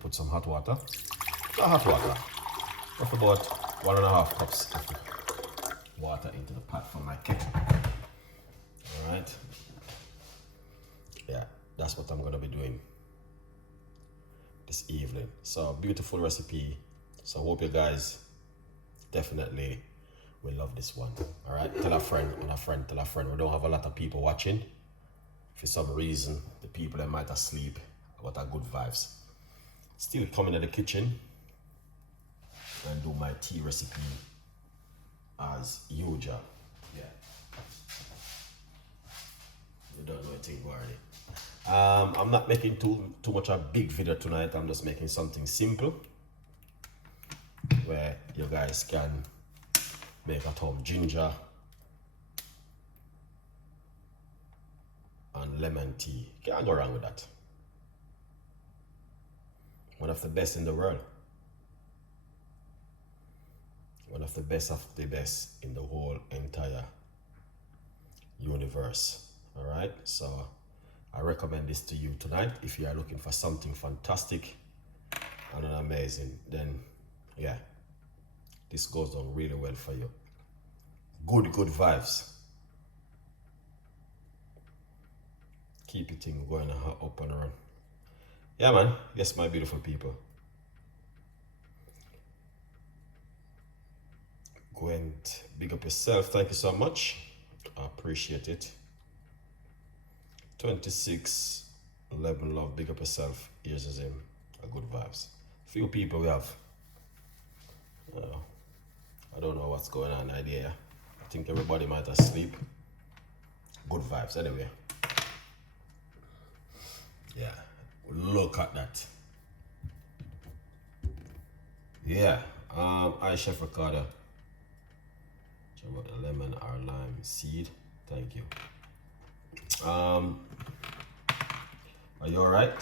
put some hot water. Not hot water. Roughly about 1.5 cups of water into the pot from my kettle. Alright. Yeah, that's what I'm gonna be doing this evening. So beautiful recipe. So I hope you guys definitely will love this one. Alright, tell a friend, and a friend, tell a friend. We don't have a lot of people watching. For some reason, the people that might asleep, but are good vibes. Still coming to the kitchen and do my tea recipe as usual. Yeah. You don't know anything about it. I'm not making too much a big video tonight. I'm just making something simple where you guys can make at home ginger and lemon tea. Can't go wrong with that. One of the best in the world. One of the best in the whole entire universe. Alright, so I recommend this to you tonight. If you are looking for something fantastic and amazing, then yeah, this goes on really well for you. Good vibes. Keep your thing going up and around. Yeah, man. Yes, my beautiful people. Go and big up yourself. Thank you so much. I appreciate it. 2611 love. Big up yourself. Here's his name. Good vibes. Few people we have. I don't know what's going on idea. I think everybody might have sleep. Good vibes anyway. Yeah, look at that. Yeah, I Chef Ricardo. Check out the lemon or lime seed. Thank you. Are you alright?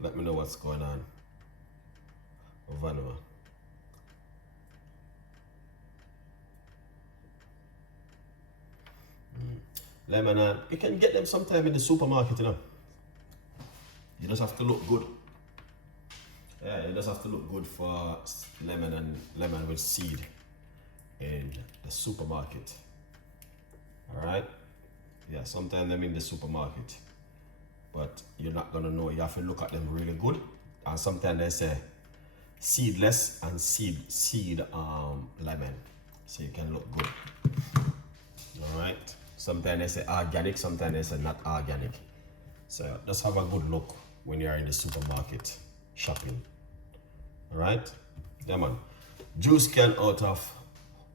Let me know what's going on. Vanilla. Lemon, you can get them sometime in the supermarket, you know. You just have to look good. Yeah, you just have to look good for lemon with seed in the supermarket. Alright? Yeah, sometimes them in the supermarket. But you're not gonna know. You have to look at them really good. And sometimes they say seedless and seed lemon. So you can look good. Alright? Sometimes they say organic, sometimes they say not organic. So just have a good look when you're in the supermarket shopping. Alright? Yeah, man. Juice can out of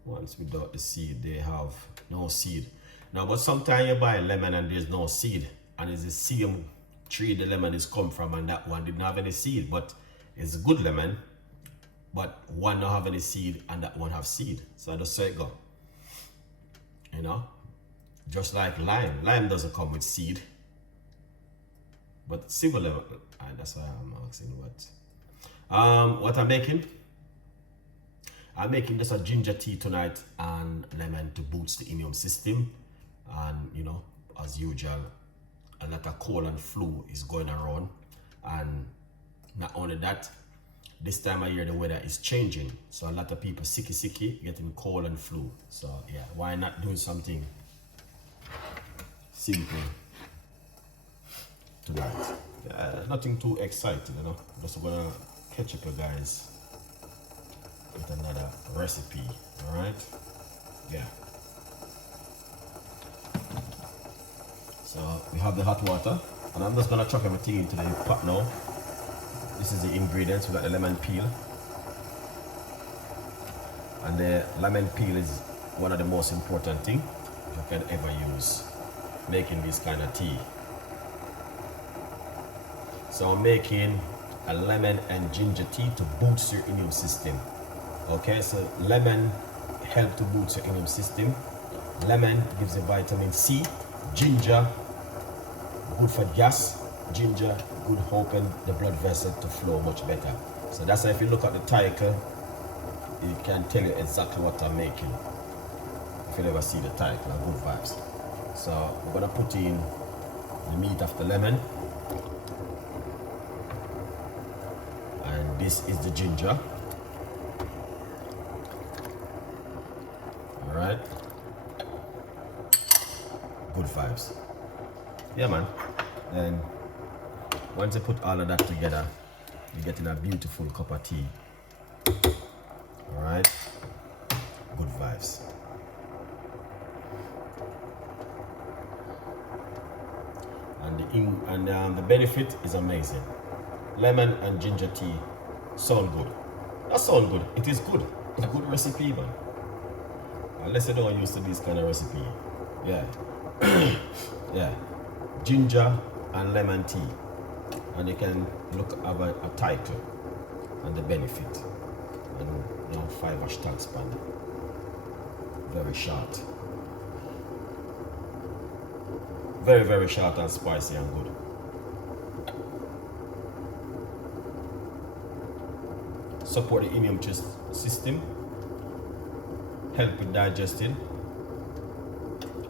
ones without the seed, they have no seed. Now, but sometimes you buy lemon and there's no seed, and it's the same tree the lemon is come from, and that one didn't have any seed, but it's a good lemon, but one don't have any seed and that one have seed. So that's how it go. You know? Just like lime. Lime doesn't come with seed. But silver lemon, that's why I'm asking what I'm making. I'm making just a ginger tea tonight and lemon to boost the immune system. And you know, as usual, a lot of cold and flu is going around. And not only that, this time of year the weather is changing. So a lot of people sicky, getting cold and flu. So yeah, why not do something simple tonight? Yeah, nothing too exciting, you know. Just gonna catch up you guys with another recipe. Alright? Yeah. So we have the hot water, and I'm just gonna chuck everything into the pot now. This is the ingredients. We got the lemon peel, and the lemon peel is one of the most important things you can ever use making this kind of tea. So I'm making a lemon and ginger tea to boost your immune system. Okay, so lemon helps to boost your immune system. Lemon gives you vitamin C. Ginger, good for gas. Ginger, good open the blood vessel to flow much better. So that's why if you look at the title, it can tell you exactly what I'm making. If you never see the title, good vibes. So we're gonna put in the meat of the lemon. And this is the ginger. All right. Good vibes. Yeah, man. Then once you put all of that together, you're getting a beautiful cup of tea. All right. Good vibes. And the benefit is amazing. Lemon and ginger tea sound good. That sound good. It is good. It's a good recipe, man. Unless you don't use to this kind of recipe. Yeah. Yeah. Ginger and lemon tea. And you can look at a title and the benefit. And 5 hashtag span. Very short. Very, very short and spicy and good. Support the immune system. Help with digesting.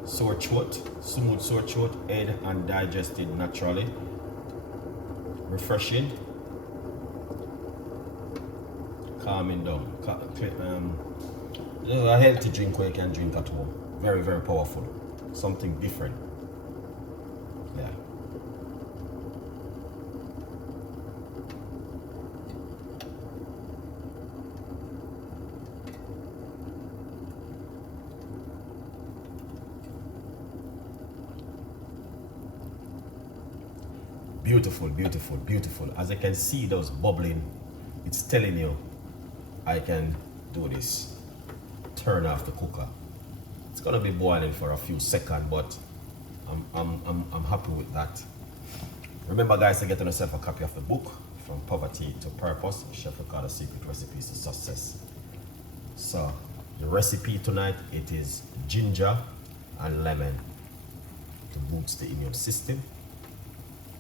Sore throat, smooth sore throat, aid and digested naturally. Refreshing. Calming down. A healthy drink where you can drink at home. Very, very powerful. Something different. Yeah. Beautiful, beautiful, beautiful. As I can see those bubbling, it's telling you I can do this. Turn off the cooker. It's gonna be boiling for a few seconds, but I'm happy with that. Remember, guys, to get yourself a copy of the book, From Poverty to Purpose, Chef Ricardo's Secret Recipes to Success. So the recipe tonight, it is ginger and lemon to boost the immune system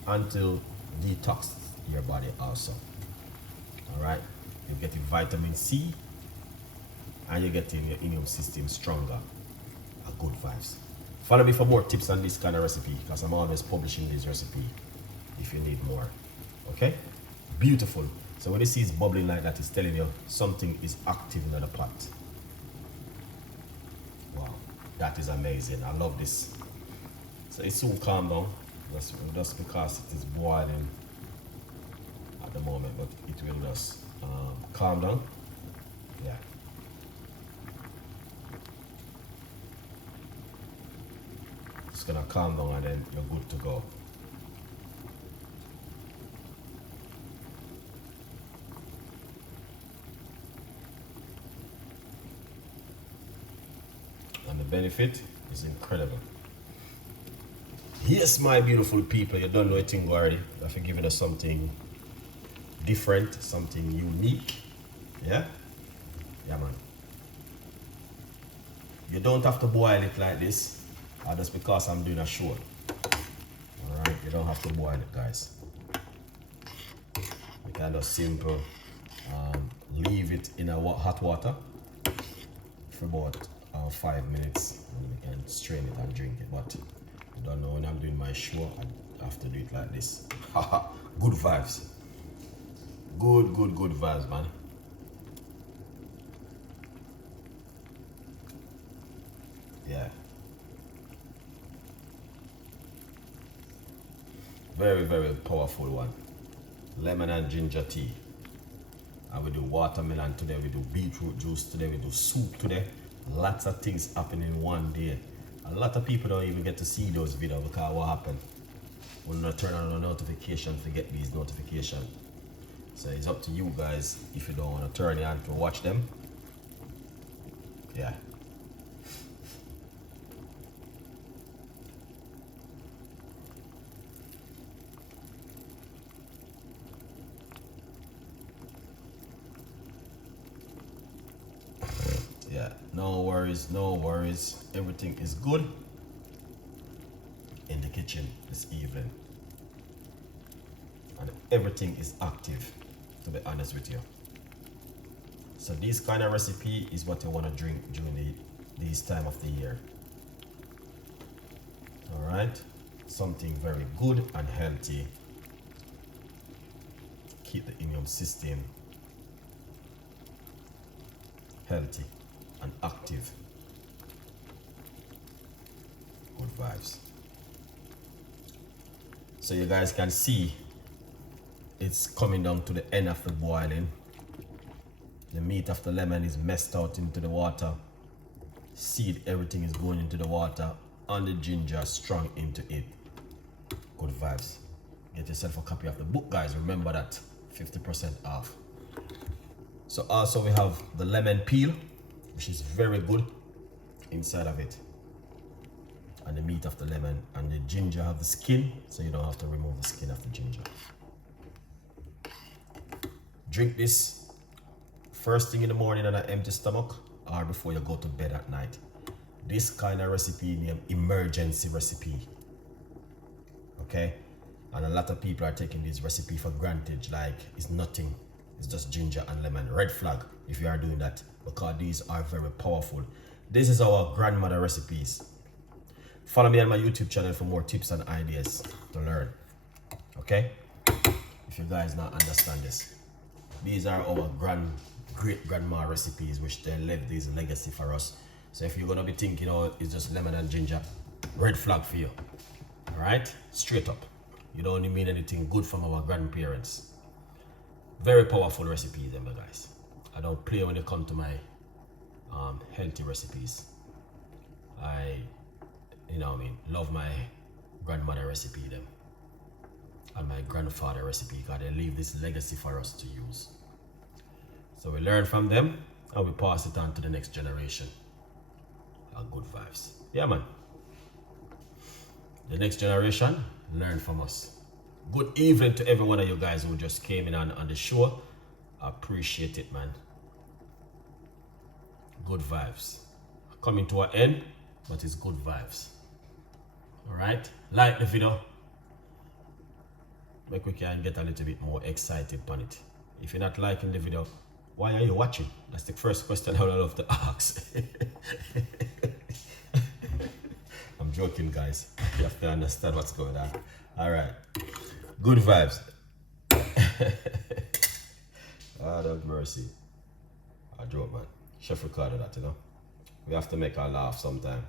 and to detox your body also. All right, you're getting vitamin C and you're getting your immune system stronger. A good vibes. Follow me for more tips on this kind of recipe because I'm always publishing this recipe if you need more. Okay? Beautiful. So when you see it's bubbling like that, it's telling you something is active in the pot. Wow, that is amazing. I love this. So it soon calm down. Just because it is boiling at the moment, but it will just calm down. Yeah. It's gonna calm down and then you're good to go. And the benefit is incredible. Yes, my beautiful people, you don't know a thing already. I've given us something different, something unique. Yeah? Yeah, man. You don't have to boil it like this, just because I'm doing a show. Alright, you don't have to boil it, guys. You can just simple leave it in a hot water for about 5 minutes, and we can strain it and drink it. But I don't know, when I'm doing my show, I have to do it like this. Good vibes. Good vibes, man. Yeah. Very, very powerful one. Lemon and ginger tea. And we do watermelon today, we do beetroot juice today, we do soup today. Lots of things happening in one day. A lot of people don't even get to see those videos because what happened? We're gonna turn on the notification to get these notifications. So it's up to you guys if you don't want to turn it on to watch them. Yeah. Yeah, no worries, no worries. Everything is good in the kitchen this evening. And everything is active, to be honest with you. So this kind of recipe is what you want to drink during this time of the year. All right. something very good and healthy. Keep the immune system healthy and active. Good vibes. So you guys can see it's coming down to the end of the boiling. The meat of the lemon is messed out into the water. Seed, everything is going into the water, and the ginger strong into it. Good vibes. Get yourself a copy of the book, guys. Remember that 50% off. So also we have the lemon peel, which is very good inside of it, and the meat of the lemon, and the ginger have the skin, so you don't have to remove the skin of the ginger. Drink this first thing in the morning on an empty stomach or before you go to bed at night. This kind of recipe named emergency recipe. Okay? And a lot of people are taking this recipe for granted, like it's nothing. It's just ginger and lemon. Red flag if you are doing that, because these are very powerful. This is our grandmother recipes. Follow me on my YouTube channel for more tips and ideas to learn. Okay? If you guys not understand this. These are our great grandma recipes, which they left this legacy for us. So if you're gonna be thinking, oh, it's just lemon and ginger, red flag for you. Alright? Straight up. You don't mean anything good from our grandparents. Very powerful recipes, them guys. I don't play when it comes to my healthy recipes. I love my grandmother recipe them and my grandfather recipe, because they leave this legacy for us to use. So we learn from them and we pass it on to the next generation. Good vibes. Yeah, man. The next generation learn from us. Good evening to every one of you guys who just came in on the show. I appreciate it, man. Good vibes. Coming to an end, but it's good vibes. Alright? Like the video. Make we can get a little bit more excited on it. If you're not liking the video, why are you watching? That's the first question I would love to ask. I'm joking, guys. You have to understand what's going on. Alright. Good vibes. God have mercy. I joke, man. Chef recorded that, you know. We have to make her laugh sometime.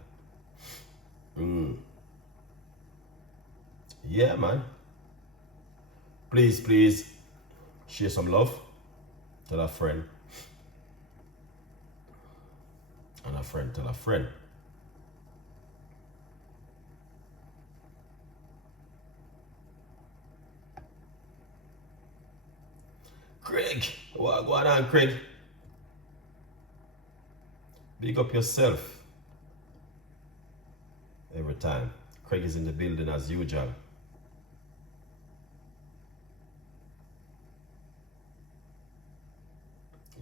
Yeah, man. Please share some love. Tell a friend. And a friend tell a friend. Craig, what going on, Craig? Big up yourself. Every time. Craig is in the building as usual.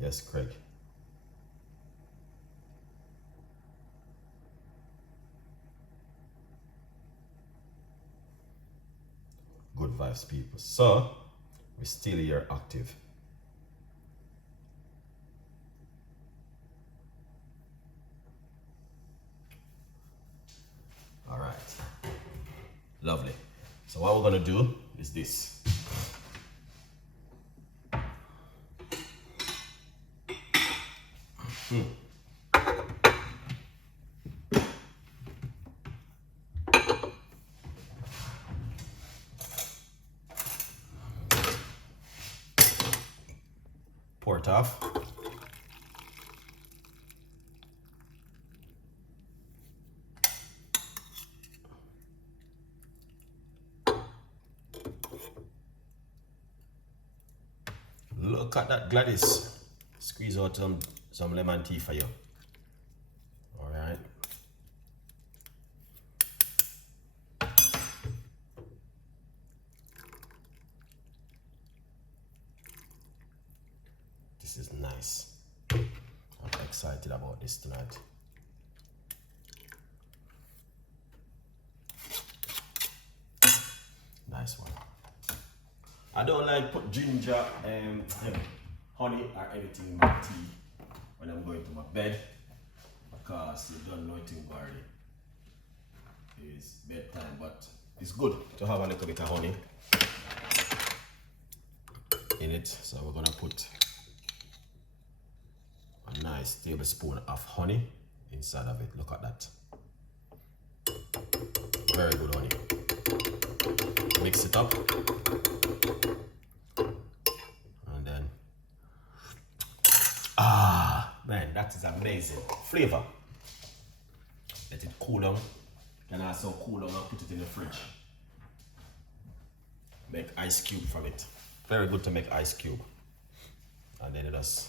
Yes, Craig. Good vibes, people. So, we're still here active. All right. Lovely. So what we're going to do is this. Pour it off. Look at that, Gladys. Squeeze out some lemon tea for you. All right. This is nice. I'm excited about this tonight. Nice one. I don't like put ginger and honey or anything in my tea when I'm going to my bed, because you don't know it already. It's bedtime, but it's good to have a little bit of honey in it. So we're gonna put a nice tablespoon of honey inside of it. Look at that. Very good honey. Mix it up. And then, man, that is amazing. Flavor. Let it cool down. Can also cool down and put it in the fridge. Make ice cube from it. Very good to make ice cube. And then just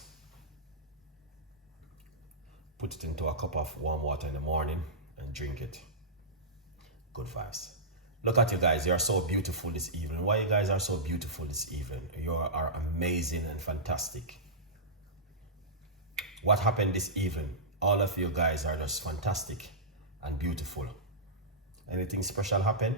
put it into a cup of warm water in the morning and drink it. Good vibes. Look at you guys, you are so beautiful this evening. Why you guys are so beautiful this evening? You are amazing and fantastic. What happened this evening? All of you guys are just fantastic and beautiful. Anything special happen?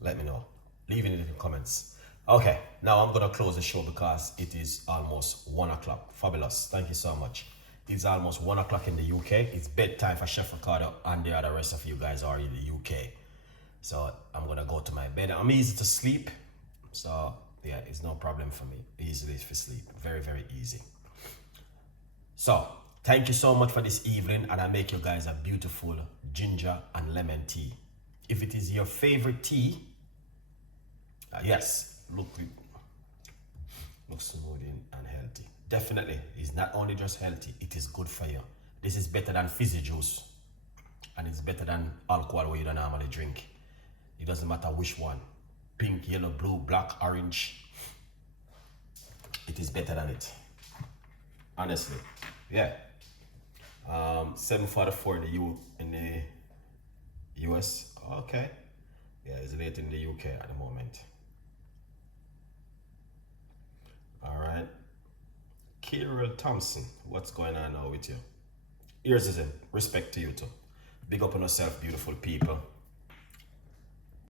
Let me know. Leave it in the comments. Okay, now I'm gonna close the show because it is almost 1 o'clock. Fabulous, thank you so much. It's almost 1 o'clock in the UK. It's bedtime for Chef Ricardo and the other rest of you guys are in the UK. So I'm gonna go to my bed. I'm easy to sleep. So yeah, it's no problem for me. Easily for sleep, very, very easy. So thank you so much for this evening, and I make you guys a beautiful ginger and lemon tea. If it is your favorite tea, yes, looks smooth and healthy. Definitely, it's not only just healthy, it is good for you. This is better than fizzy juice, and it's better than alcohol where you don't normally drink. It doesn't matter which one, pink, yellow, blue, black, orange. It is better than it, honestly. Yeah. 7:44 in the US. Okay. Yeah, it's late in the UK at the moment. All right. Kirill Thompson, what's going on now with you? Here's the respect to you too. Big up on yourself, beautiful people.